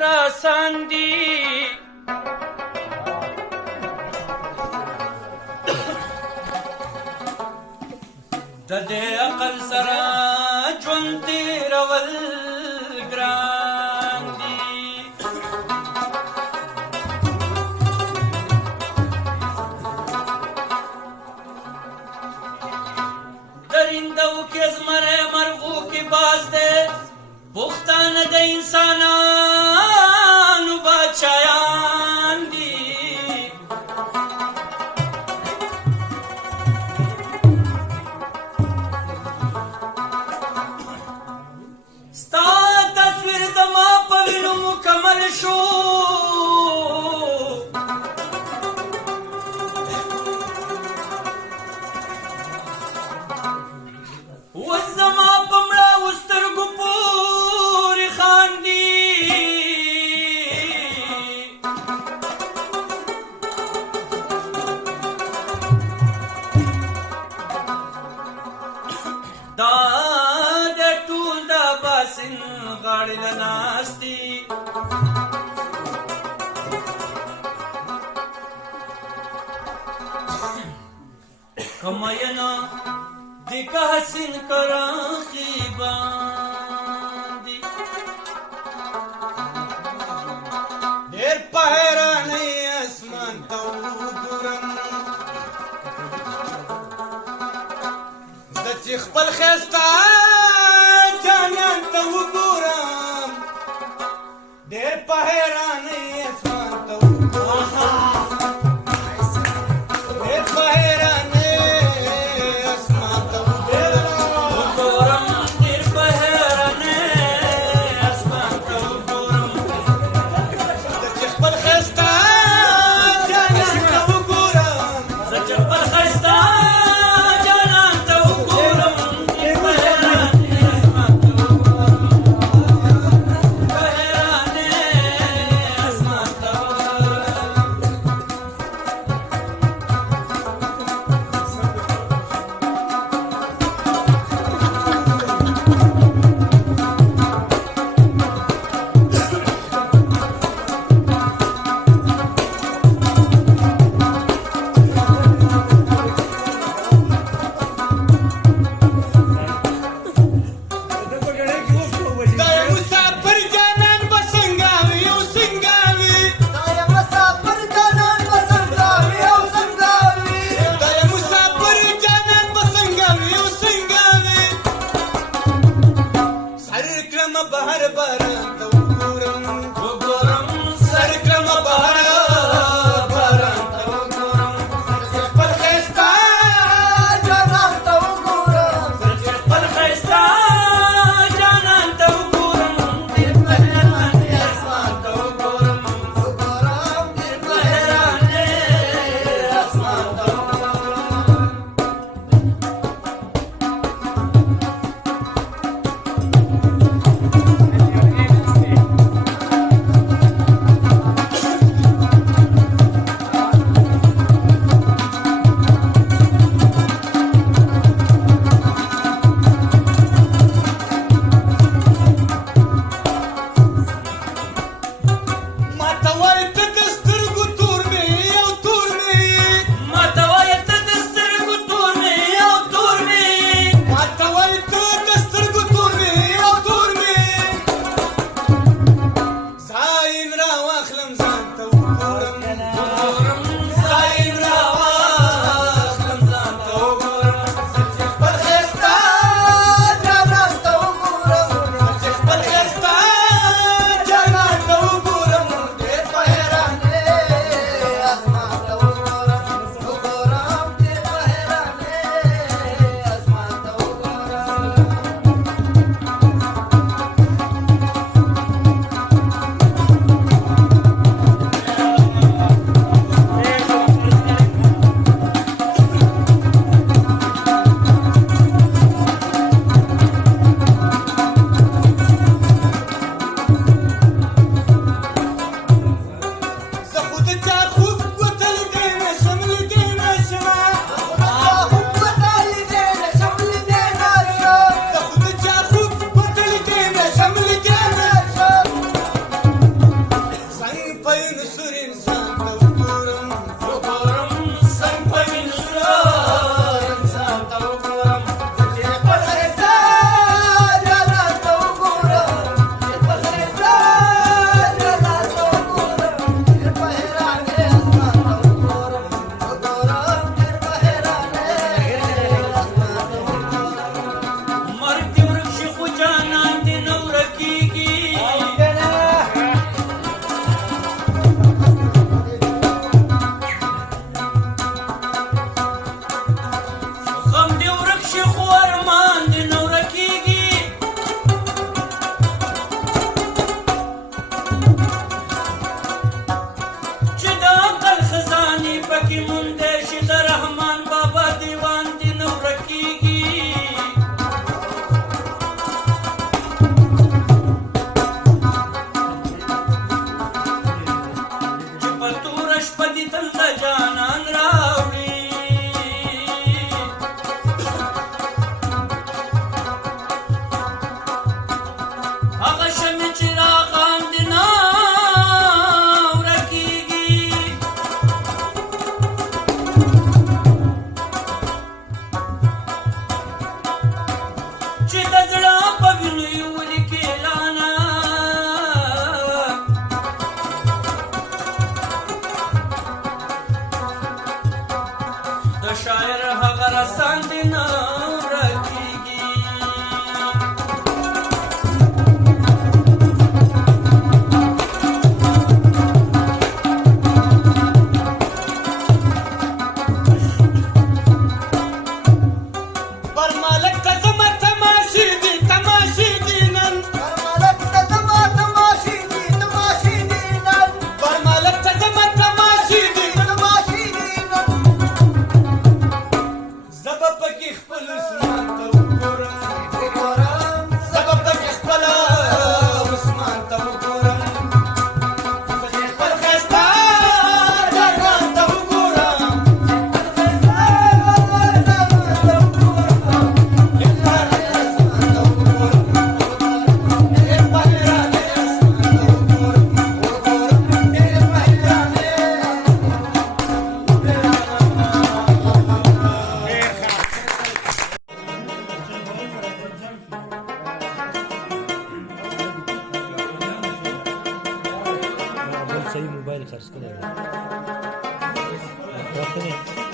دومره آسان دي د دې عقل سره ژوند تېرول ګران دي درندو کې زمری مرغو کې باز دی پښتانه د انسانانو بچیان دي ستا تصویر زما په وینو مکمل شو اوس زما په مړاوو سترګو پورې خاندي دا د ټول د باسن غاړې له ناستي کماینا د که حسین کراخي باندې ډېر په حیرانۍ اسمان ته وګورم زه چې خپل ښایسته جانان ته وګورم ډېر په حیرانۍ اسمان ته وګورم ډېر په حیرانۍ اسمان ته وګورم ډېر په حیرانۍ اسمان ته وګورم زه چې خپل ښایسته جانان ته وګورم زه چې خپل ښایسته جانان ته وګورم ډېر په حیرانۍ اسمان ته وګورم په حیرانۍ اسمان صحیح موبایل خرڅ کړی دی. وخت نه